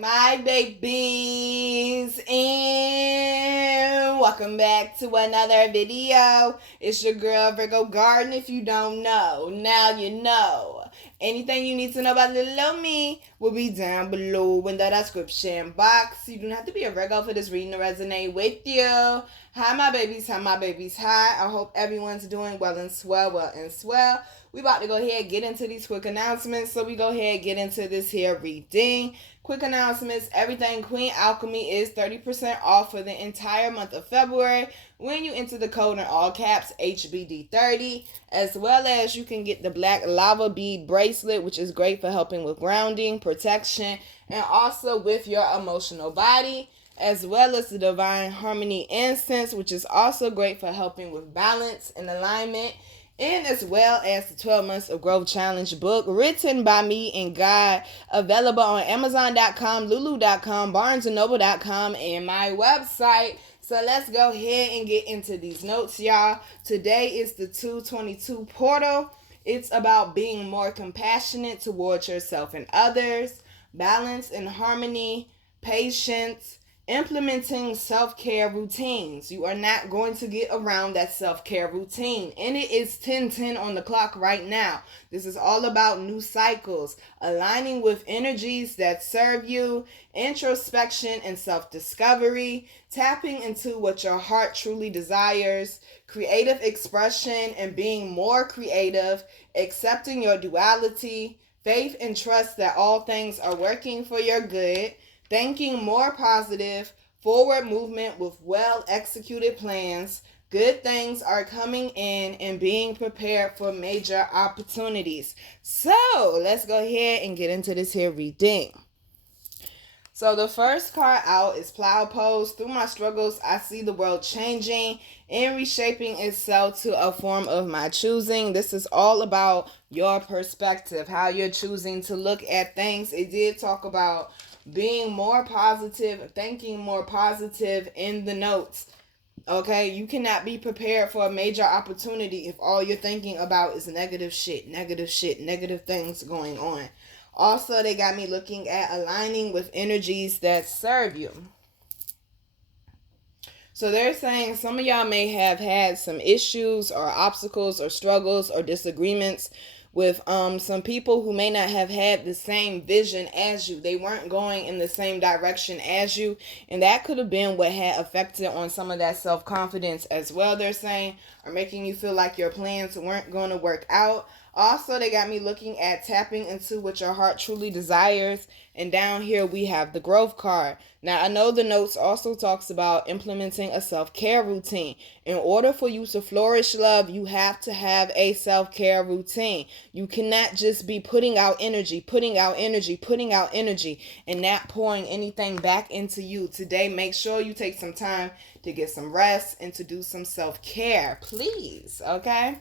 My babies, and welcome back to another video. It's your girl Virgo Garden. If you don't know, now you know. Anything you need to know about little old me will be down below in the description box. You don't have to be a Virgo for this reading to resonate with you. Hi my babies, hi my babies, hi. I hope everyone's doing well and swell. We about to go ahead and get into these quick announcements. So we go ahead and get into this here reading. Quick announcements. Everything Queen Alchemy is 30% off for the entire month of February when you enter the code in all caps HBD30, as well as you can get the black lava bead bracelet, which is great for helping with grounding, protection, and also with your emotional body, as well as the Divine Harmony incense, which is also great for helping with balance and alignment, and as well as the 12 Months of Growth Challenge book written by me and God, available on Amazon.com, Lulu.com, BarnesandNoble.com, and my website. So let's go ahead and get into these notes, y'all. Today is the 222 portal. It's about being more compassionate towards yourself and others, balance and harmony, patience, implementing self-care routines. You are not going to get around that self-care routine. And it is 10:10 on the clock right now. This is all about new cycles, aligning with energies that serve you, introspection and self-discovery, tapping into what your heart truly desires, creative expression and being more creative, accepting your duality, faith and trust that all things are working for your good, thinking more positive, forward movement with well-executed plans, good things are coming in, and being prepared for major opportunities. So, let's go ahead and get into this here reading. So the first card out is Plow Pose. Through my struggles, I see the world changing and reshaping itself to a form of my choosing. This is all about your perspective, how you're choosing to look at things. It did talk about being more positive, thinking more positive in the notes. Okay, you cannot be prepared for a major opportunity if all you're thinking about is negative things going on. Also, they got me looking at aligning with energies that serve you. So they're saying some of y'all may have had some issues or obstacles or struggles or disagreements with some people who may not have had the same vision as you. They weren't going in the same direction as you, and that could have been what had affected on some of that self-confidence as well, they're saying, or making you feel like your plans weren't going to work out. Also, they got me looking at tapping into what your heart truly desires. And down here we have the growth card. Now, I know the notes also talks about implementing a self-care routine. In order for you to flourish, love, you have to have a self-care routine. You cannot just be putting out energy, and not pouring anything back into you. Today, make sure you take some time to get some rest and to do some self-care, please, okay?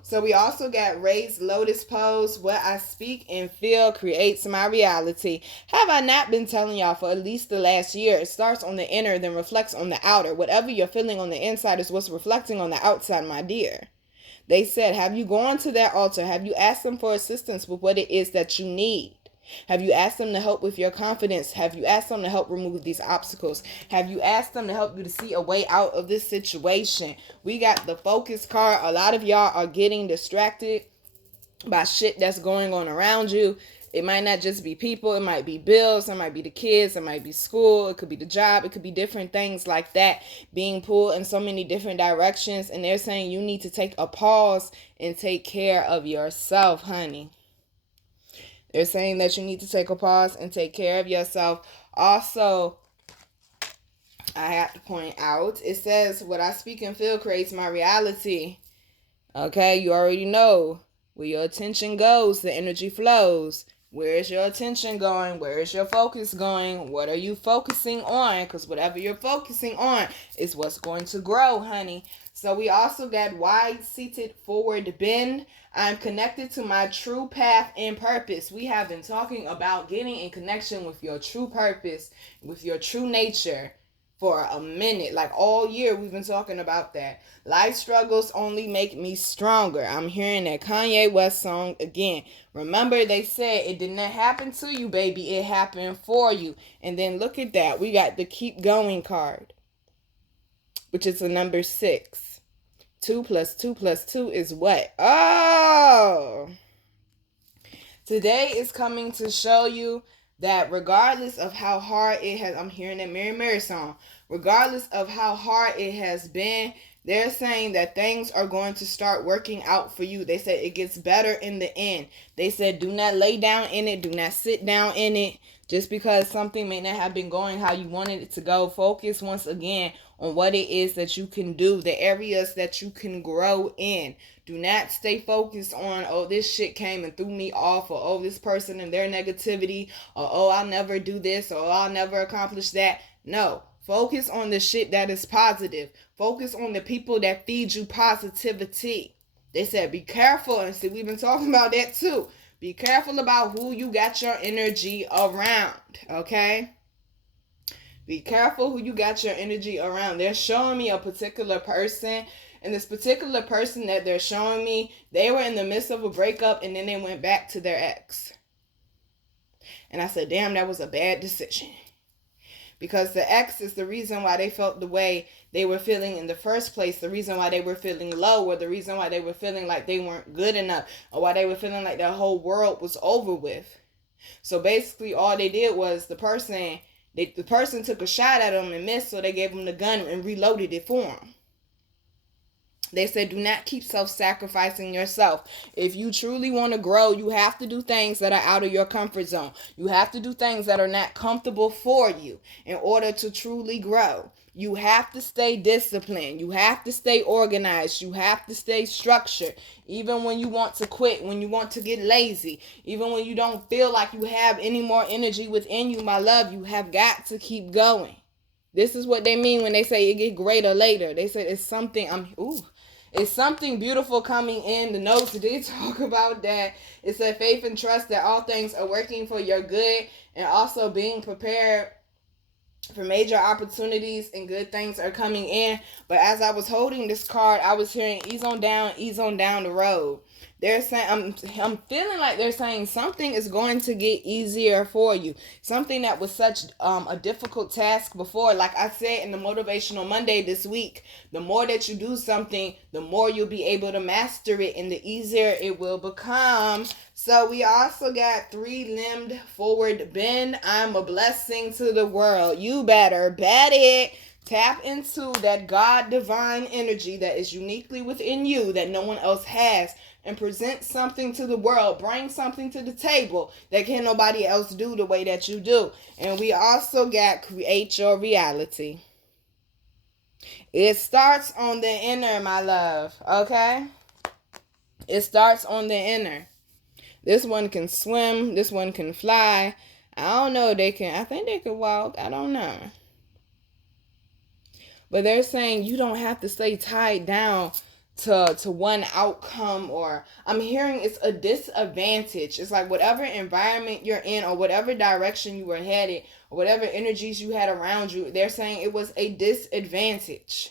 So we also got raised lotus pose. What I speak and feel creates my reality. Have I not been telling y'all for at least the last year? It starts on the inner, then reflects on the outer. Whatever you're feeling on the inside is what's reflecting on the outside, my dear. They said, have you gone to that altar? Have you asked them for assistance with what it is that you need? Have you asked them to help with your confidence? Have you asked them to help remove these obstacles? Have you asked them to help you to see a way out of this situation? We got the focus card. A lot of y'all are getting distracted by shit that's going on around you. It might not just be people. It might be bills. It might be the kids. It might be school. It could be the job. It could be different things like that being pulled in so many different directions. And they're saying you need to take a pause and take care of yourself, honey. They're saying that you need to take a pause and take care of yourself. Also, I have to point out, it says, what I speak and feel creates my reality. Okay, you already know. Where your attention goes, the energy flows. Where is your attention going? Where is your focus going? What are you focusing on? Because whatever you're focusing on is what's going to grow, honey. So we also got wide-seated forward bend. I'm connected to my true path and purpose. We have been talking about getting in connection with your true purpose, with your true nature. for a minute. Like all year, we've been talking about that. Life struggles only make me stronger. I'm hearing that Kanye West song again. Remember, they said it didn't happen to you, baby. It happened for you. And then look at that. We got the keep going card, which is the number 6. 2 plus 2 plus 2 is what? Oh! Today is coming to show you that regardless of how hard it has, I'm hearing that Mary song, regardless of how hard it has been, they're saying that things are going to start working out for you. They said it gets better in the end. They said do not lay down in it. Do not sit down in it. Just because something may not have been going how you wanted it to go. Focus once again on what it is that you can do, the areas that you can grow in. Do not stay focused on, oh, this shit came and threw me off, or oh, this person and their negativity, or oh, I'll never do this, or I'll never accomplish that. No. Focus on the shit that is positive. Focus on the people that feed you positivity. They said be careful, and see, we've been talking about that too. Be careful about who you got your energy around, okay? Be careful who you got your energy around. They're showing me a particular person, and this particular person that they're showing me, they were in the midst of a breakup, and then they went back to their ex. And I said, damn, that was a bad decision. Because the ex is the reason why they felt the way they were feeling in the first place. The reason why they were feeling low, or the reason why they were feeling like they weren't good enough, or why they were feeling like their whole world was over with. So basically all they did was the person took a shot at them and missed, so they gave them the gun and reloaded it for them. They said, do not keep self-sacrificing yourself. If you truly want to grow, you have to do things that are out of your comfort zone. You have to do things that are not comfortable for you in order to truly grow. You have to stay disciplined. You have to stay organized. You have to stay structured. Even when you want to quit, when you want to get lazy, even when you don't feel like you have any more energy within you, my love, you have got to keep going. This is what they mean when they say it get greater later. They said it's something beautiful coming in. The notes did talk about that. It said faith and trust that all things are working for your good, and also being prepared for major opportunities and good things are coming in. But as I was holding this card, I was hearing ease on down the road. They're saying, I'm feeling like they're saying something is going to get easier for you. Something that was such a difficult task before. Like I said in the Motivational Monday this week, the more that you do something, the more you'll be able to master it, and the easier it will become. So we also got 3-limbed forward bend. I'm a blessing to the world. You better bet it. Tap into that God divine energy that is uniquely within you that no one else has, and present something to the world. Bring something to the table that can nobody else do the way that you do. And we also got create your reality. It starts on the inner, my love. Okay? It starts on the inner. This one can swim. This one can fly. I don't know. I think they can walk. I don't know. But they're saying you don't have to stay tied down to one outcome, or I'm hearing it's a disadvantage. It's like whatever environment you're in, or whatever direction you were headed, or whatever energies you had around you, they're saying it was a disadvantage.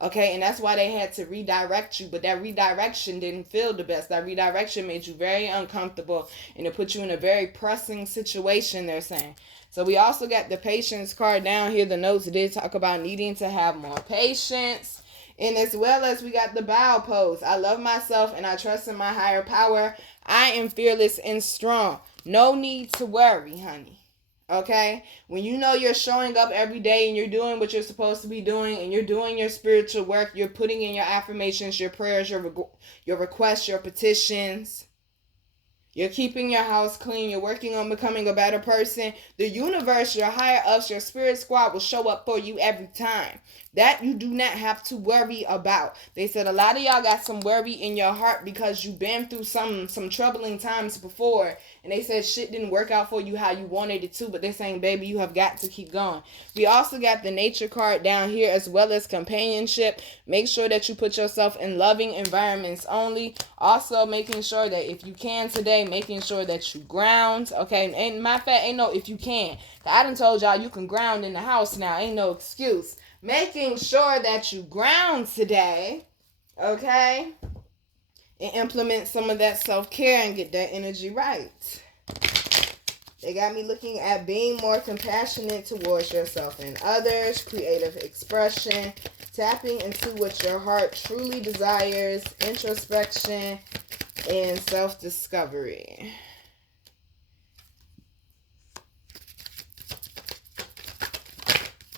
Okay, and that's why they had to redirect you, but that redirection didn't feel the best. That redirection made you very uncomfortable, and it put you in a very pressing situation, they're saying. So we also got the patience card down here. The notes did talk about needing to have more patience. And as well as we got the bow pose. I love myself and I trust in my higher power. I am fearless and strong. No need to worry, honey. Okay? When you know you're showing up every day and you're doing what you're supposed to be doing, and you're doing your spiritual work, you're putting in your affirmations, your prayers, your requests, your petitions. You're keeping your house clean. You're working on becoming a better person. The universe, your higher ups, your spirit squad will show up for you every time. That you do not have to worry about. They said a lot of y'all got some worry in your heart because you've been through some troubling times before. And they said shit didn't work out for you how you wanted it to. But they're saying, baby, you have got to keep going. We also got the nature card down here, as well as companionship. Make sure that you put yourself in loving environments only. Also making sure that if you can today, making sure that you ground, okay? And matter of fact, ain't no if you can. I done told y'all you can ground in the house now. Ain't no excuse. Making sure that you ground today, okay? And implement some of that self-care and get that energy right. They got me looking at being more compassionate towards yourself and others, creative expression, tapping into what your heart truly desires, introspection, and self-discovery.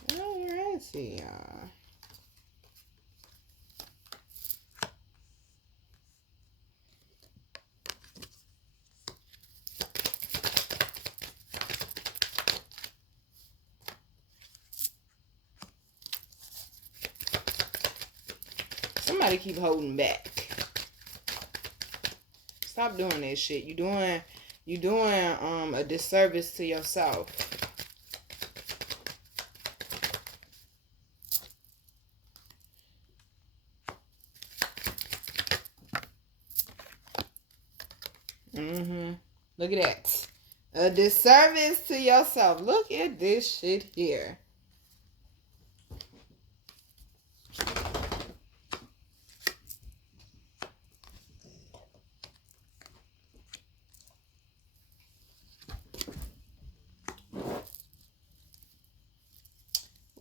Alrighty, y'all. Somebody keep holding back. Stop doing that shit. You doing a disservice to yourself. Look at that. A disservice to yourself. Look at this shit here.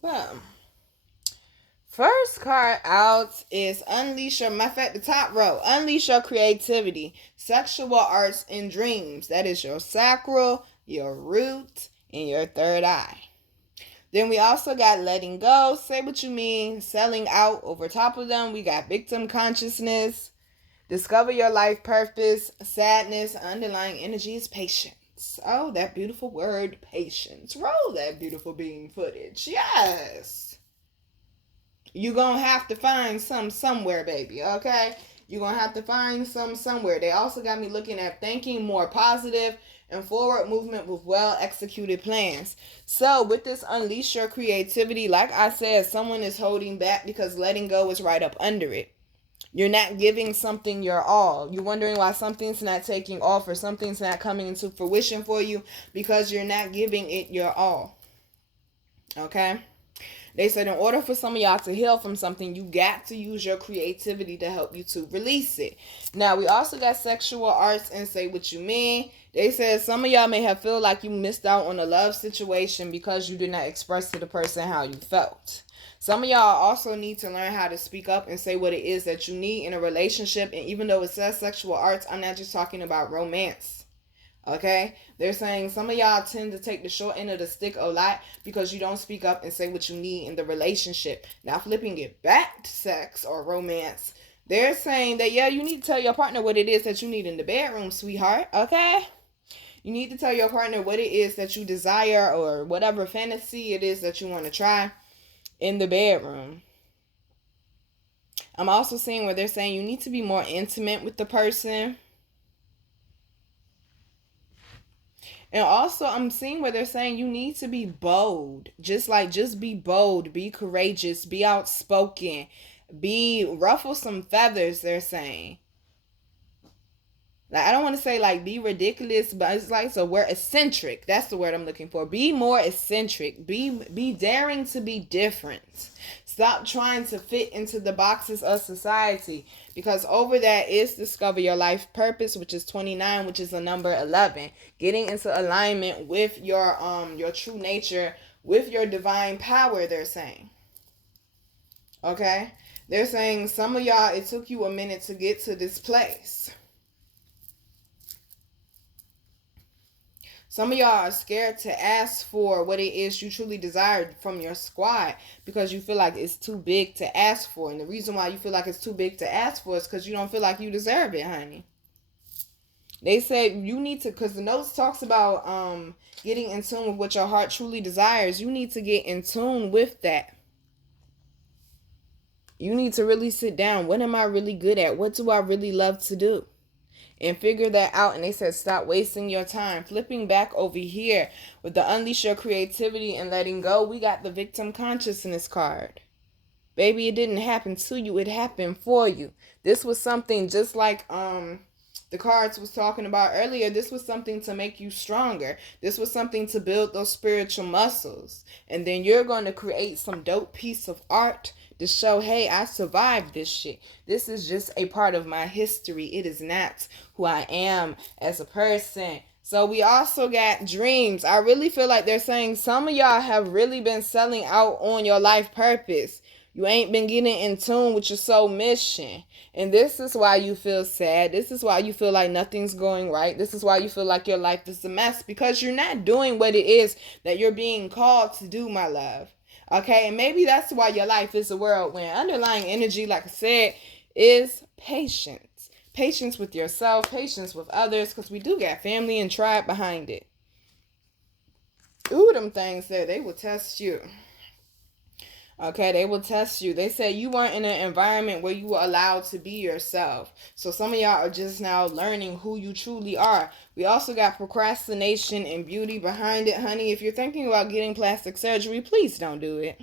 Well, first card out is unleash your, matter of fact, the top row, unleash your creativity, sexual arts and dreams. That is your sacral, your root, and your third eye. Then we also got letting go, say what you mean, selling out. Over top of them, we got victim consciousness, discover your life purpose, sadness, underlying energy is patience. Oh, that beautiful word, patience. Roll that beautiful beam footage. Yes. You're going to have to find some somewhere, baby, okay? You're going to have to find some somewhere. They also got me looking at thinking more positive and forward movement with well-executed plans. So with this unleash your creativity, like I said, someone is holding back because letting go is right up under it. You're not giving something your all. You're wondering why something's not taking off or something's not coming into fruition for you because you're not giving it your all. Okay? They said in order for some of y'all to heal from something, you got to use your creativity to help you to release it. Now, we also got sexual arts and say what you mean. They said some of y'all may have felt like you missed out on a love situation because you did not express to the person how you felt. Some of y'all also need to learn how to speak up and say what it is that you need in a relationship. And even though it says sexual arts, I'm not just talking about romance. Okay? They're saying some of y'all tend to take the short end of the stick a lot because you don't speak up and say what you need in the relationship. Now, flipping it back to sex or romance, they're saying that, yeah, you need to tell your partner what it is that you need in the bedroom, sweetheart. Okay? You need to tell your partner what it is that you desire or whatever fantasy it is that you want to try in the bedroom. I'm also seeing where they're saying you need to be more intimate with the person. And also I'm seeing where they're saying you need to be bold. Just be bold, be courageous, be outspoken, ruffle some feathers, they're saying. Like, I don't want to say like be ridiculous, but it's like, so we're eccentric. That's the word I'm looking for. Be more eccentric. Be daring to be different. Stop trying to fit into the boxes of society, because over that is discover your life purpose, which is 29, which is the number 11. Getting into alignment with your true nature, with your divine power, they're saying. Okay? They're saying some of y'all, it took you a minute to get to this place. Some of y'all are scared to ask for what it is you truly desired from your squad because you feel like it's too big to ask for. And the reason why you feel like it's too big to ask for is because you don't feel like you deserve it, honey. They say you need to, because the notes talks about getting in tune with what your heart truly desires. You need to get in tune with that. You need to really sit down. What am I really good at? What do I really love to do? And figure that out. And they said stop wasting your time. Flipping back over here with the unleash your creativity and letting go, we got the victim consciousness card. Baby, it didn't happen to you, it happened for you. This was something just like the cards was talking about earlier, this was something to make you stronger. This was something to build those spiritual muscles. And then you're going to create some dope piece of art to show, hey, I survived this shit. This is just a part of my history. It is not who I am as a person. So we also got dreams. I really feel like they're saying some of y'all have really been selling out on your life purpose. You ain't been getting in tune with your soul mission. And this is why you feel sad. This is why you feel like nothing's going right. This is why you feel like your life is a mess. Because you're not doing what it is that you're being called to do, my love. Okay? And maybe that's why your life is a whirlwind. Underlying energy, like I said, is patience. Patience with yourself, patience with others, because we do got family and tribe behind it. Ooh, them things there, they will test you. Okay, they will test you. They say you weren't in an environment where you were allowed to be yourself. So some of y'all are just now learning who you truly are. We also got procrastination and beauty behind it, honey. If you're thinking about getting plastic surgery, please don't do it.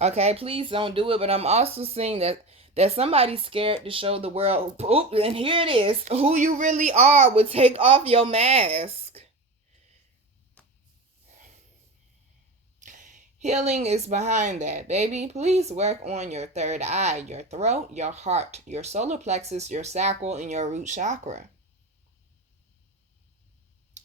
Okay, please don't do it. But I'm also seeing that somebody's scared to show the world, oop, and here it is, who you really are would take off your mask. Healing is behind that, baby. Please work on your third eye, your throat, your heart, your solar plexus, your sacral, and your root chakra.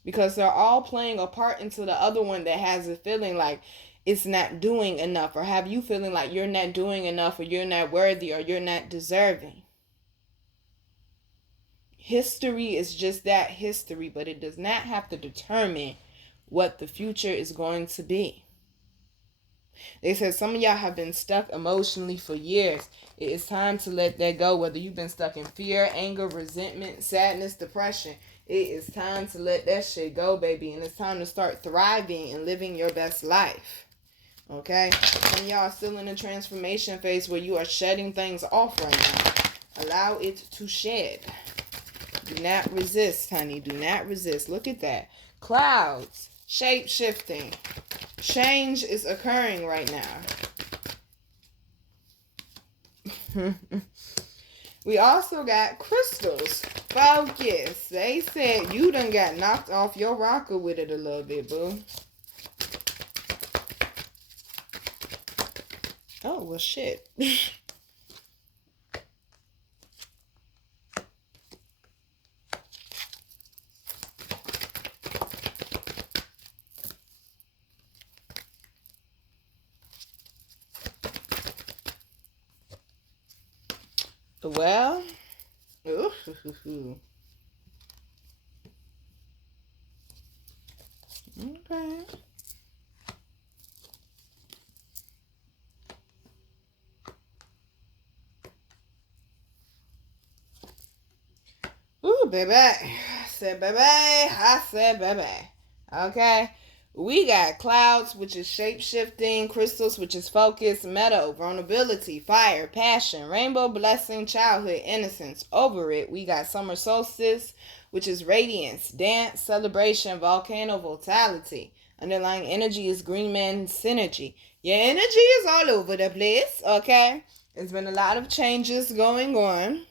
Because they're all playing a part into the other one that has a feeling like it's not doing enough, or have you feeling like you're not doing enough, or you're not worthy, or you're not deserving. History is just that, history, but it does not have to determine what the future is going to be. They said some of y'all have been stuck emotionally for years. It is time to let that go, whether you've been stuck in fear, anger, resentment, sadness, depression. It is time to let that shit go, baby, and it's time to start thriving and living your best life. Okay? Some of y'all are still in a transformation phase where you are shedding things off right now. Allow it to shed. Do not resist, honey. Do not resist. Look at that. Clouds. Shape shifting. Change is occurring right now. We also got crystals. Focus. They said you done got knocked off your rocker with it a little bit, boo. Oh, well, shit. Well, ooh, okay. Ooh, baby. I said, baby. Okay. We got clouds, which is shape-shifting, crystals, which is focus, meadow, vulnerability, fire, passion, rainbow, blessing, childhood, innocence. Over it, we got summer solstice, which is radiance, dance, celebration, volcano, vitality. Underlying energy is green man synergy. Your energy is all over the place, okay? There's been a lot of changes going on.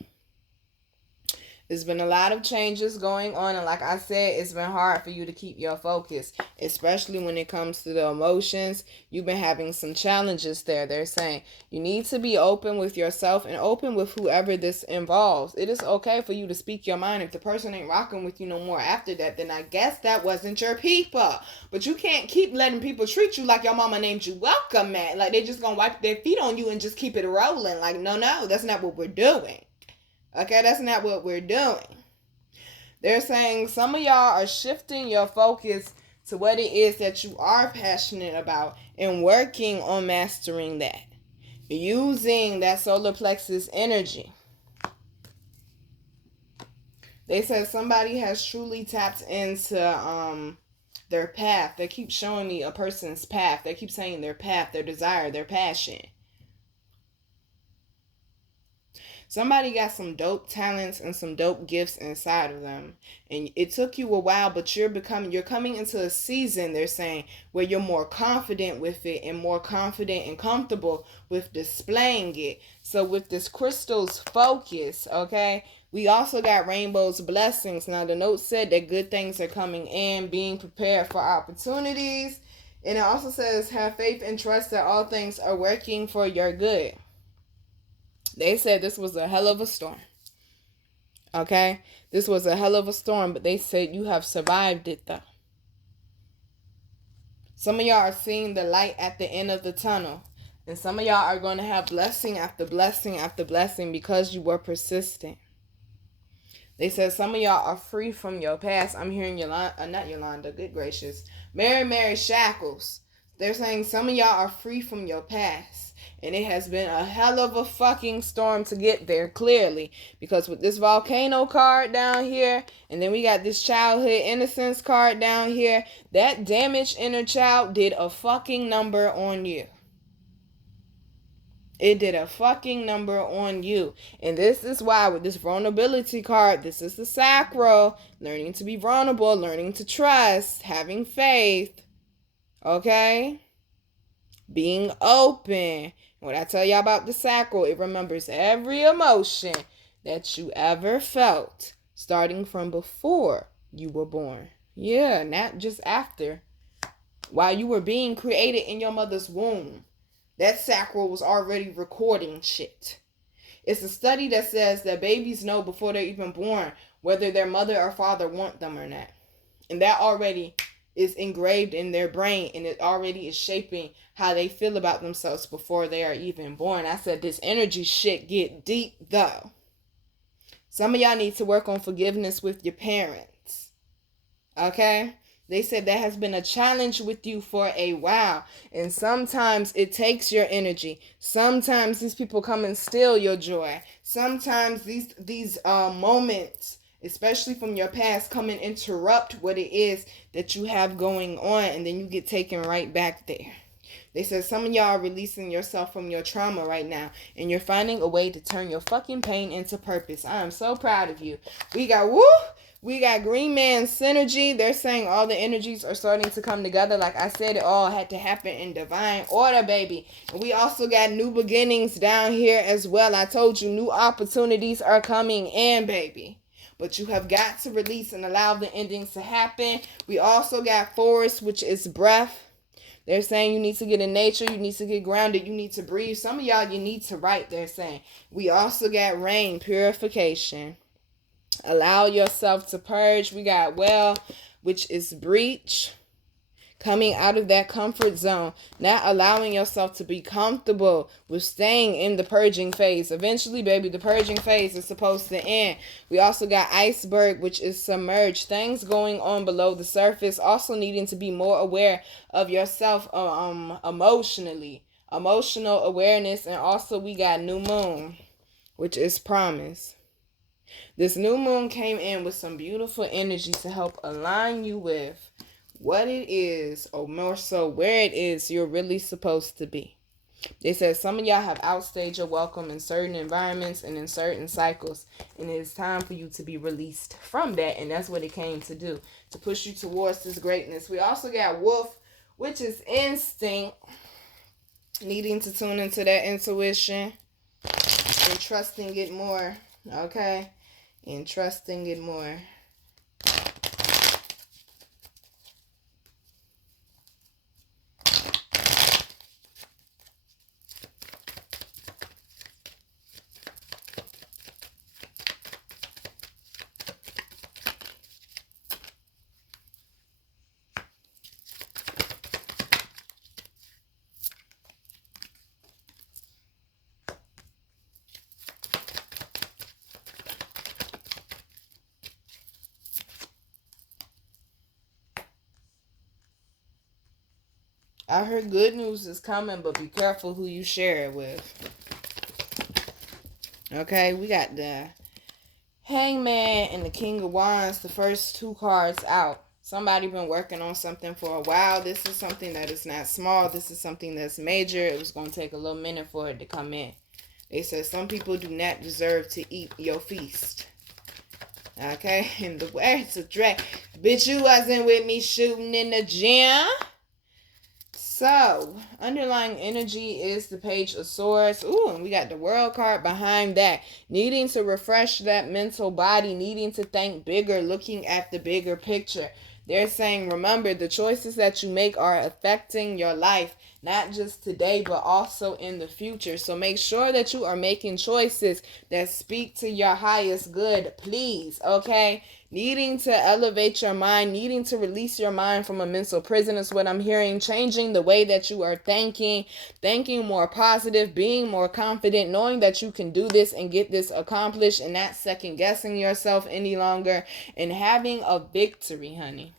There's been a lot of changes going on, and like I said, it's been hard for you to keep your focus, especially when it comes to the emotions. You've been having some challenges there. They're saying you need to be open with yourself and open with whoever this involves. It is okay for you to speak your mind. If the person ain't rocking with you no more after that, then I guess that wasn't your people. But you can't keep letting people treat you like your mama named you welcome, man. Like they just gonna wipe their feet on you and just keep it rolling. Like, no, that's not what we're doing. Okay, that's not what we're doing. They're saying some of y'all are shifting your focus to what it is that you are passionate about and working on mastering that. Using that solar plexus energy. They said somebody has truly tapped into their path. They keep showing me a person's path. They keep saying their path, their desire, their passion. Somebody got some dope talents and some dope gifts inside of them. And it took you a while, but you're coming into a season, they're saying, where you're more confident with it and more confident and comfortable with displaying it. So with this crystal's focus, okay, We also got rainbows, blessings. Now, the note said that good things are coming in, being prepared for opportunities. And it also says, have faith and trust that all things are working for your good. They said this was a hell of a storm. Okay? This was a hell of a storm, but they said you have survived it, though. Some of y'all are seeing the light at the end of the tunnel. And some of y'all are going to have blessing after blessing after blessing because you were persistent. They said some of y'all are free from your past. I'm hearing not Yolanda, good gracious. Mary Shackles. They're saying some of y'all are free from your past. And it has been a hell of a fucking storm to get there, clearly. Because with this volcano card down here, and then we got this childhood innocence card down here, that damaged inner child did a fucking number on you. It did a fucking number on you. And this is why with this vulnerability card, this is the sacral, learning to be vulnerable, learning to trust, having faith, okay? Being open. When I tell y'all about the sacral, it remembers every emotion that you ever felt, starting from before you were born. Yeah, not just after. While you were being created in your mother's womb. That sacral was already recording shit. It's a study that says that babies know before they're even born whether their mother or father want them or not. And that already is engraved in their brain, and it already is shaping how they feel about themselves before they are even born. I said this energy shit get deep though. Some of y'all need to work on forgiveness with your parents. Okay? They said that has been a challenge with you for a while. And sometimes it takes your energy. Sometimes these people come and steal your joy. Sometimes these moments, especially from your past, come and interrupt what it is that you have going on. And then you get taken right back there. They said some of y'all are releasing yourself from your trauma right now. And you're finding a way to turn your fucking pain into purpose. I am so proud of you. We got Green Man Synergy. They're saying all the energies are starting to come together. Like I said, it all had to happen in divine order, baby. And we also got new beginnings down here as well. I told you, new opportunities are coming in, baby. But you have got to release and allow the endings to happen. We also got Forest, which is breath. They're saying you need to get in nature. You need to get grounded. You need to breathe. Some of y'all, you need to write, they're saying. We also got rain, purification. Allow yourself to purge. We got well, which is breach. Coming out of that comfort zone. Not allowing yourself to be comfortable with staying in the purging phase. Eventually, baby, the purging phase is supposed to end. We also got iceberg, which is submerged. Things going on below the surface. Also needing to be more aware of yourself emotionally. Emotional awareness. And also we got new moon, which is promise. This new moon came in with some beautiful energy to help align you with what it is, or more so where it is you're really supposed to be. They said some of y'all have outstayed your welcome in certain environments and in certain cycles, and it is time for you to be released from that, and that's what it came to do, to push you towards this greatness. We also got wolf, which is instinct, needing to tune into that intuition and trusting it more, okay? And trusting it more. I heard good news is coming, but be careful who you share it with. Okay, we got the Hangman and the King of Wands, the first two cards out. Somebody been working on something for a while. This is something that is not small. This is something that's major. It was going to take a little minute for it to come in. They said some people do not deserve to eat your feast. Okay, and the words of Drake. Bitch, you wasn't with me shooting in the gym. So, underlying energy is the Page of Swords. Ooh, and we got the World card behind that. Needing to refresh that mental body, needing to think bigger, looking at the bigger picture. They're saying, remember, the choices that you make are affecting your life, not just today, but also in the future. So make sure that you are making choices that speak to your highest good, please, okay? Needing to elevate your mind, needing to release your mind from a mental prison is what I'm hearing. Changing the way that you are thinking more positive, being more confident, knowing that you can do this and get this accomplished and not second guessing yourself any longer, and having a victory, honey.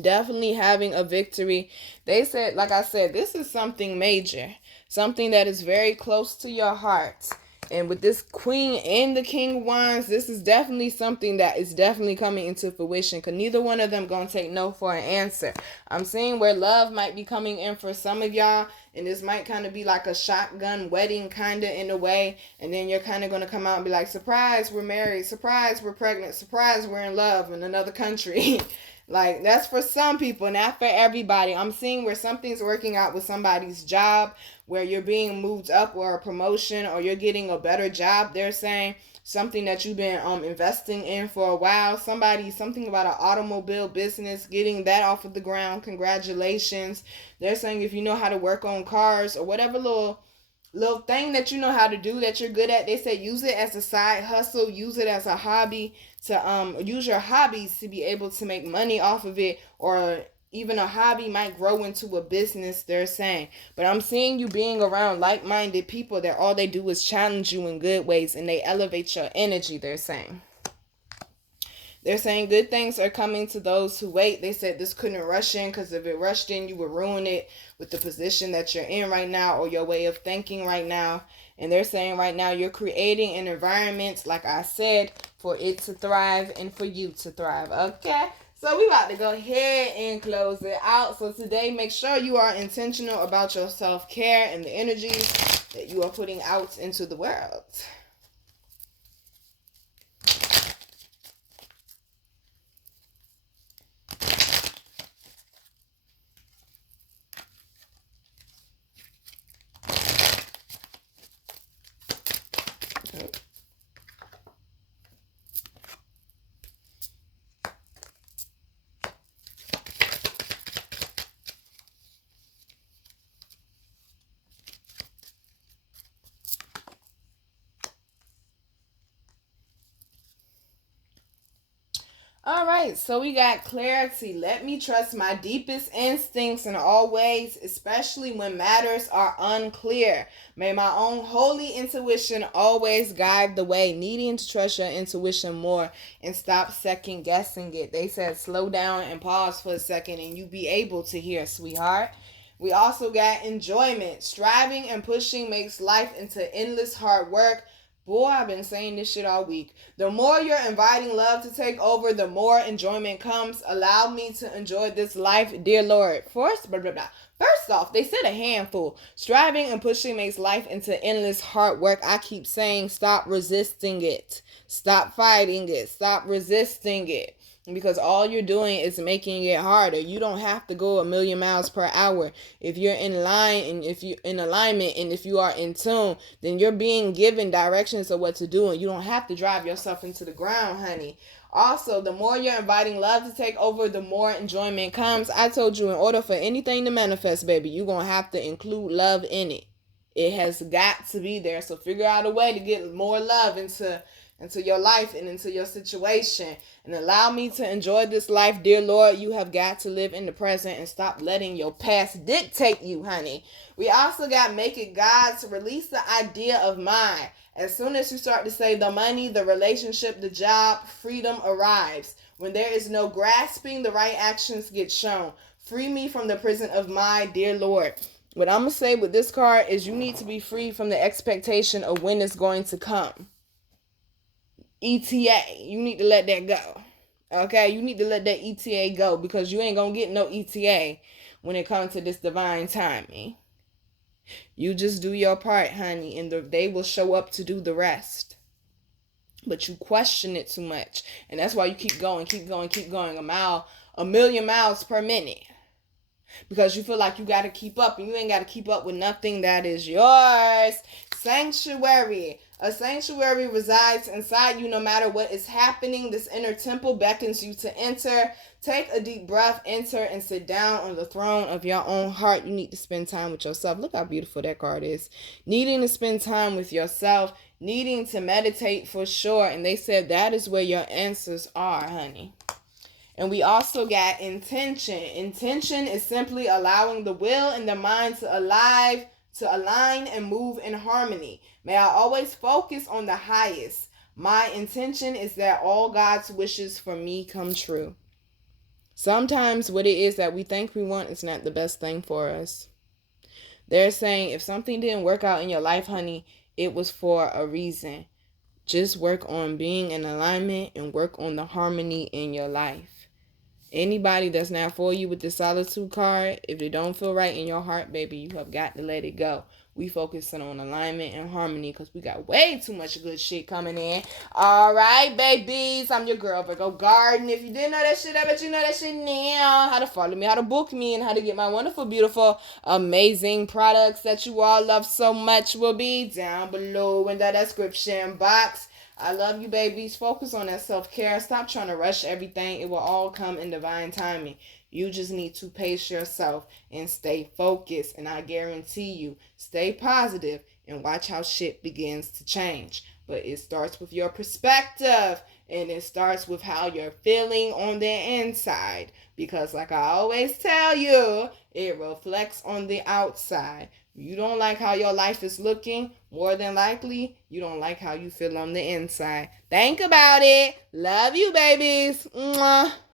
Definitely having a victory. They said, like I said, this is something major, something that is very close to your heart. And with this Queen and the King of Wands, this is definitely something that is definitely coming into fruition, because neither one of them going to take no for an answer. I'm seeing where love might be coming in for some of y'all, and this might kind of be like a shotgun wedding kind of in a way, and then you're kind of going to come out and be like, surprise, we're married, surprise, we're pregnant, surprise, we're in love in another country. Like, that's for some people, not for everybody. I'm seeing where something's working out with somebody's job, where you're being moved up or a promotion, or you're getting a better job. They're saying something that you've been investing in for a while. Something about an automobile business, getting that off of the ground. Congratulations. They're saying if you know how to work on cars or whatever little thing that you know how to do that you're good at, they say use it as a side hustle, use it as a hobby, to use your hobbies to be able to make money off of it, or even a hobby might grow into a business, they're saying. But I'm seeing you being around like-minded people that all they do is challenge you in good ways, and they elevate your energy, they're saying. They're saying good things are coming to those who wait. They said this couldn't rush in, because if it rushed in, you would ruin it with the position that you're in right now, or your way of thinking right now. And they're saying right now you're creating an environment, like I said, for it to thrive and for you to thrive. Okay? So we about to go ahead and close it out. So today, make sure you are intentional about your self-care and the energies that you are putting out into the world. Okay. All right, so we got clarity. Let me trust my deepest instincts in all ways, especially when matters are unclear. May my own holy intuition always guide the way. Needing to trust your intuition more and stop second guessing it. They said slow down and pause for a second and you be able to hear, sweetheart. We also got enjoyment. Striving and pushing makes life into endless hard work. Boy, I've been saying this shit all week. The more you're inviting love to take over, the more enjoyment comes. Allow me to enjoy this life, dear Lord. First off, they said a handful. Striving and pushing makes life into endless hard work. I keep saying stop resisting it. Stop fighting it. Stop resisting it. Because all you're doing is making it harder. You don't have to go 1,000,000 miles per hour. If you're in line and if you're in alignment and if you are in tune, then you're being given directions of what to do, and you don't have to drive yourself into the ground, honey. Also, the more you're inviting love to take over, the more enjoyment comes. I told you, in order for anything to manifest, baby, you're going to have to include love in it. It has got to be there. So figure out a way to get more love into your life and into your situation, and allow me to enjoy this life, dear Lord. You have got to live in the present and stop letting your past dictate you, honey. We also got make it God to release the idea of mine. As soon as you start to say the money, the relationship, the job, freedom arrives. When there is no grasping, the right actions get shown. Free me from the prison of my dear Lord. What I'm going to say with this card is you need to be free from the expectation of when it's going to come. ETA, you need to let that go. Okay, you need to let that ETA go, because you ain't gonna get no ETA when it comes to this divine timing. You just do your part, honey, and they will show up to do the rest. But you question it too much, and that's why you keep going, 1,000,000 miles per minute. because you feel like you got to keep up, and you ain't got to keep up with nothing that is yours. Sanctuary. A sanctuary resides inside you no matter what is happening. This inner temple beckons you to enter. Take a deep breath, enter, and sit down on the throne of your own heart. You need to spend time with yourself. Look how beautiful that card is. Needing to spend time with yourself, needing to meditate for sure. And they said that is where your answers are, honey. And we also got intention. Intention is simply allowing the will and the mind to align and move in harmony. May I always focus on the highest. My intention is that all God's wishes for me come true. Sometimes what it is that we think we want is not the best thing for us. They're saying if something didn't work out in your life, honey, it was for a reason. Just work on being in alignment and work on the harmony in your life. Anybody that's not for you with the solitude card, if it don't feel right in your heart, baby, you have got to let it go. We focusing on alignment and harmony because we got way too much good shit coming in. All right, babies. I'm your girl, Virgo Garden. If you didn't know that shit, I bet you know that shit now. How to follow me, how to book me, and how to get my wonderful, beautiful, amazing products that you all love so much will be down below in the description box. I love you, babies. Focus on that self-care. Stop trying to rush everything. It will all come in divine timing. You just need to pace yourself and stay focused. And I guarantee you, stay positive and watch how shit begins to change. But it starts with your perspective. And it starts with how you're feeling on the inside. Because like I always tell you, it reflects on the outside. You don't like how your life is looking, more than likely, you don't like how you feel on the inside. Think about it. Love you, babies. Mwah.